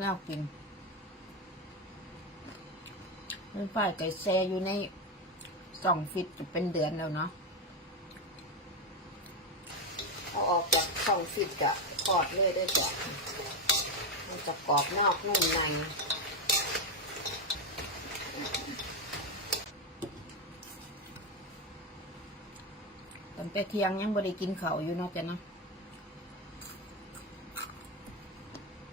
แนวกินเป็นฝ่ายไก่แซอยู่ในสองฟิตจะเป็นเดือนแล้วเนาะเอาออกจากช่องฟิตจะทอดเลยได้จ้ะมันจะกรอบนอกนุ่มในตั้งแต่เที่ยงยังบ่ได้กินเขาอยู่เนาะจ้ะเนาะ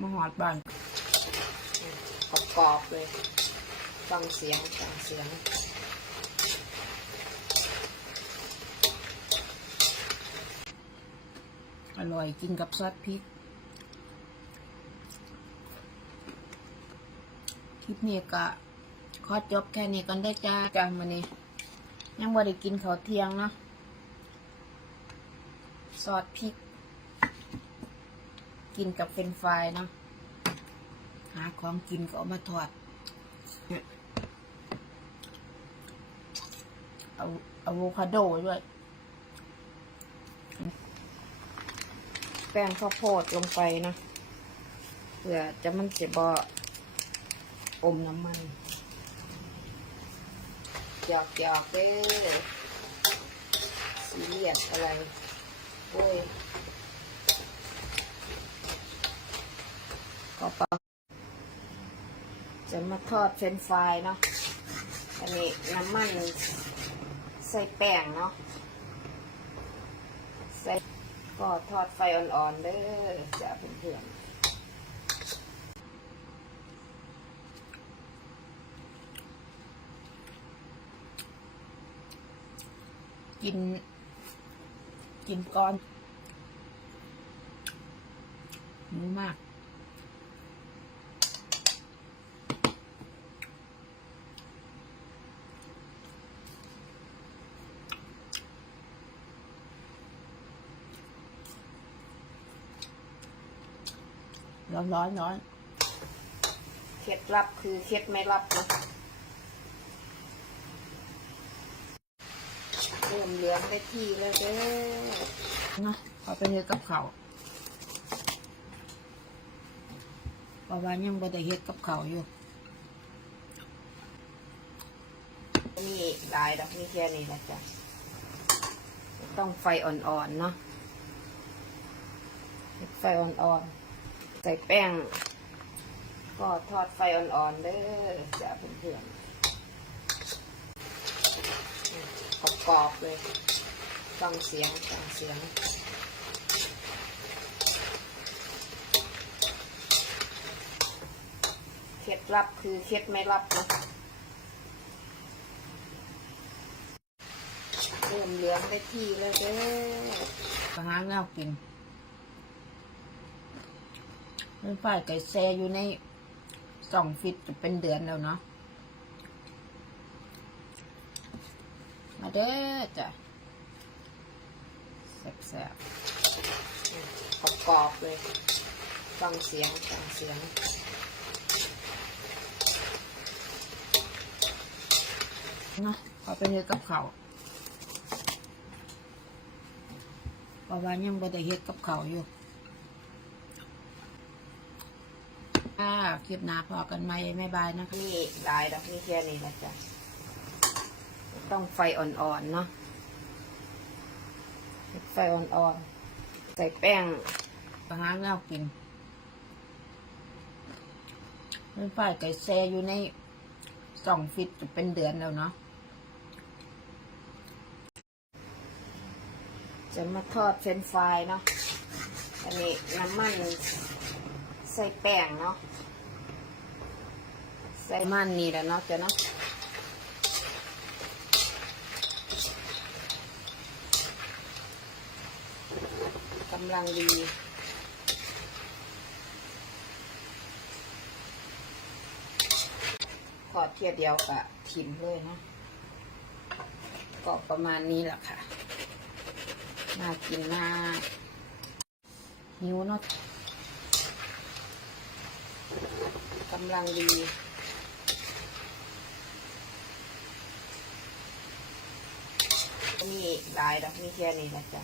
มาหอดบ้าน กรอบเลย ฟังเสียงฟังเสียงอร่อยกินกับซอสพริก คลิปนี้ก็ขอจบแค่นี้ก่อนได้จ้าจ้ามื้อนี้ ยังบ่ได้กินข้าวเที่ยงเนาะซอสพริก กินกับเฟรนฟรายเนาะ หาของกินก็เอามาทอด เอาอะโวคาโดด้วย แป้งข้าวโพดลงไปนะเพื่อจะมันจะบออมน้ำมันหยอกหยอกเด้อซีเรียสอะไร โอ้ยก็ปลา จะมาทอดเฟรนฟรายเนาะ อันนี้น้ำมันใส่แป้งเนาะ ใส่ก็ทอดไฟอ่อนๆเด้อจ้ะเพื่อนๆกิน กินก้อนหมูมาก ร้อนร้อนร้อนเคล็ดลับคือเคล็ดไม่ลับนะเริ่มเหลืองได้ที่แล้วเด้อนะเอาไปเฮ็ดกับเขาวเพราะว่ายังบ่ได้เฮ็ดกับเขาวอยู่มีหลายดอกมีแค่นี้แหละจ้ะต้องไฟอ่อนๆเนาะไฟอ่อนๆ ใส่แป้ง ก็ทอดไฟอ่อนๆเด้อจ้ะเพื่อนๆกรอบๆเลยฟังเสียงฟังเสียงเคล็ดลับคือเคล็ดไม่ลับนะเริ่มเหลืองได้ที่แล้วเด้อหาแนวกิน เป็นฝ่ายไก่แซ่อยู่ในสองฟิตจะเป็นเดือนแล้วเนาะ มาเด้อจ้ะแซ่บกรอบๆเลยฟังเสียงฟังเสียงๆเนาะเอาไปเฮ็ดกับเขาวเพราะว่ายังบ่ได้เฮ็ดกับเขาวอยู่ อ่าคลิปหน้าพอกันไหมไม่บายนะคะมีหลายดอกมีแค่นี้แหละจ้ะต้องไฟอ่อนๆเนาะไฟอ่อนๆ ใส่แป้งก็หาแนวกินเป็นฝ่ายไก่แซ่อยู่ในสองฟิตจะเป็นเดือนแล้วเนาะจะมาทอดเฟรนช์ฟรายเนาะอันนี้น้ำมัน ใส่แป้งเนาะ ใส่มันนี่แหละเนาะจ้ะเนาะกำลังดีทอดเทียเดียวกับทิมเลยนะก็ประมาณนี้แหละค่ะ น่ากินมาก หิวเนาะ กำลังดีมีหลายดอกมีแค่นี้แหละจ้ะ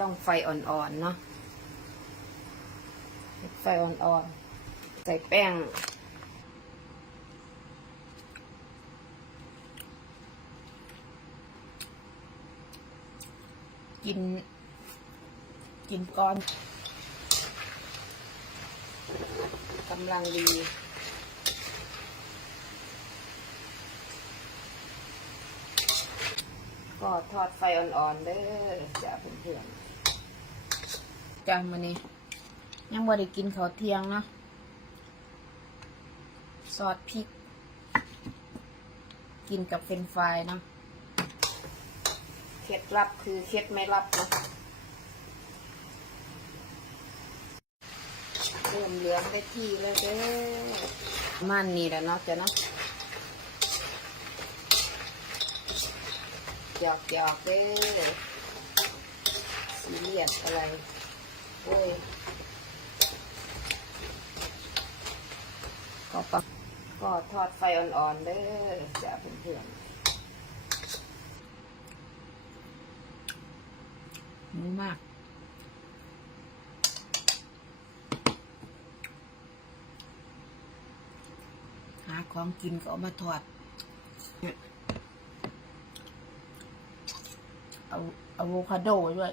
ต้องไฟอ่อนๆเนาะไฟไฟอ่อนๆ ใส่แป้ง กิน กินก้อน กำลังดีก็ทอดไฟอ่อนๆเด้อจ้าเพื่อนๆจ้ามื้อนี้ ยังบ่ได้กินข้าวเที่ยงเนาะซอสพริก กินกับเฟรนช์ฟรายเนาะเคล็ดลับคือเคล็ดไม่ลับเนาะ เริ่มเหลืองได้ที่เลยเด้อมันนี่แหละเนาะจ้ะเนาะหยอกหยอกเด้อซีเรียสอะไรเว้ยก็ปะก็ทอดไฟอ่อนๆเด้อจ้าเพื่อนๆนูมาก ของกินก็เอามาทอด เอาอะโวคาโดด้วย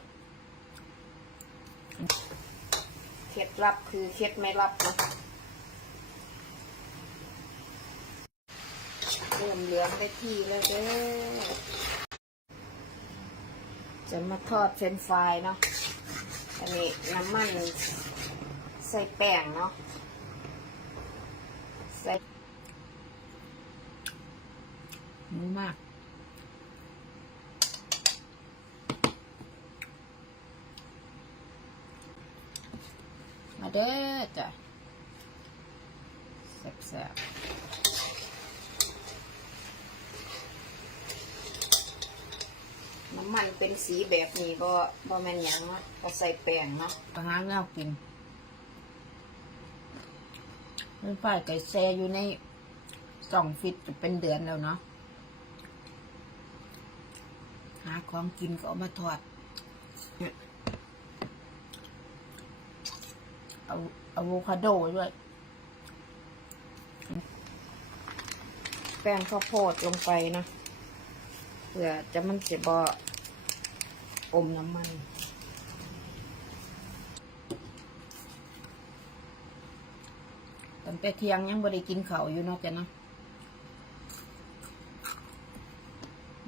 เคล็ดลับคือเคล็ดไม่ลับนะเริ่มเหลืองได้ที่เลยเด้อจะมาทอดเฟรนฟรายเนาะอันนี้น้ำมันใส่แป้งเนาะ ใส่ หมูมาก มาเด้อจ้ะแซ่บๆน้ำมันเป็นสีแบบนี้ก็บ่แม่นหยังเนาะก็ใส่แป้งเนาะก็หาแนวกินมันฝ่ายไก่แซ่อยู่ในสองฟิตจะเป็นเดือนแล้วเนาะหา ของกินก็เอามาทอด เอาอะโวคาโดด้วย แป้งข้าวโพดลงไปนะเพื่อจะมันจะบออมน้ำมันตั้งแต่เที่ยงยังบ่ได้กินข้าวอยู่นาะจ้ะเนะ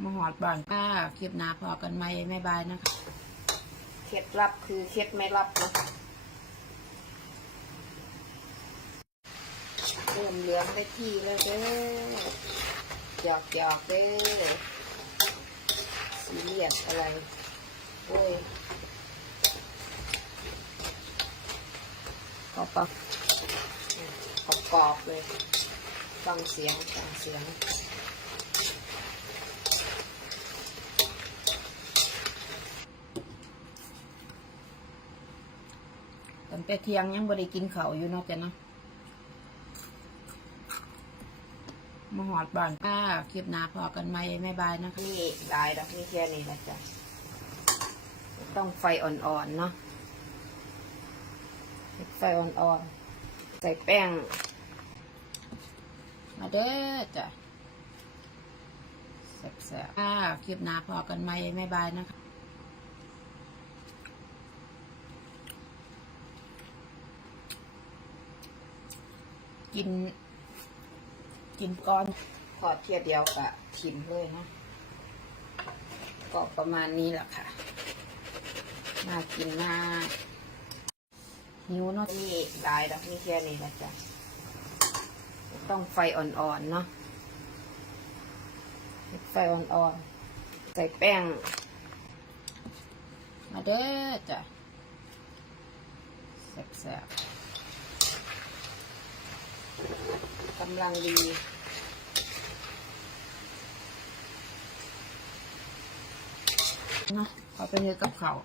มาหอดบ้านป้าคลิปหนาพอกันไหมไม่บายนะคะเคล็ดลับคือเคล็ดไม่ลับนะเริ่มเหลืองได้ที่เลยเด้อหยอกหยอกเด้อซีเรียสอะไรเว้ยก็ปะกรอบเลยฟังเสียงฟังเสียง แต่เที่ยงยังบ่ได้กินข้าวอยู่เนาะจ้ะเนาะมาหอดบ้านป้าคลิปหนาพอกันไหมไม่บายนะคะนี่ลายดอกนี่แค่นี้แหละจ้ะต้องไฟอ่อนๆเนาะไฟอ่อนๆ ใส่แป้ง มาเด้อจ้ะแซ่บๆป้าคลิปหนาพอกันไหมไม่บายนะคะ กิน กินก้อนทอเทียเดียวกะทิมเลยนะก็ประมาณนี้แหละค่ะน่ากินมากหิวเนาะนี่ลายดอกนี่แค่นี้แหละจ้ะต้องไฟอ่อนๆเนาะไฟอ่อนๆ ใส่แป้ง มาเด้อจ้ะแซ่บๆ กำลังดีเนาะขอไปเฮ็ดกับเขาว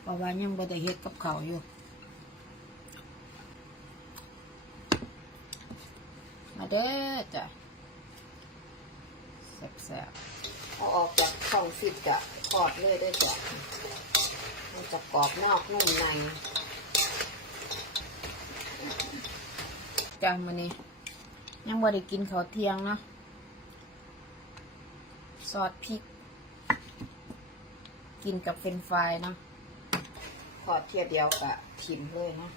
เพราะว่ายังบ่ได้เฮ็ดกับเขาอยู่ มาเด้อจ้ะแซ่บๆเอาออกจากช่องฟิตจะทอดเลยได้จ้ะมันจะกรอบนอกนุ่มใน จ้ามื้อนี้ ยังบ่ได้กินข้าวเที่ยงเนาะซอสพริก กินกับเฟรนฟรายเนาะทอดเทียเดียวกับถิมเลยเนาะ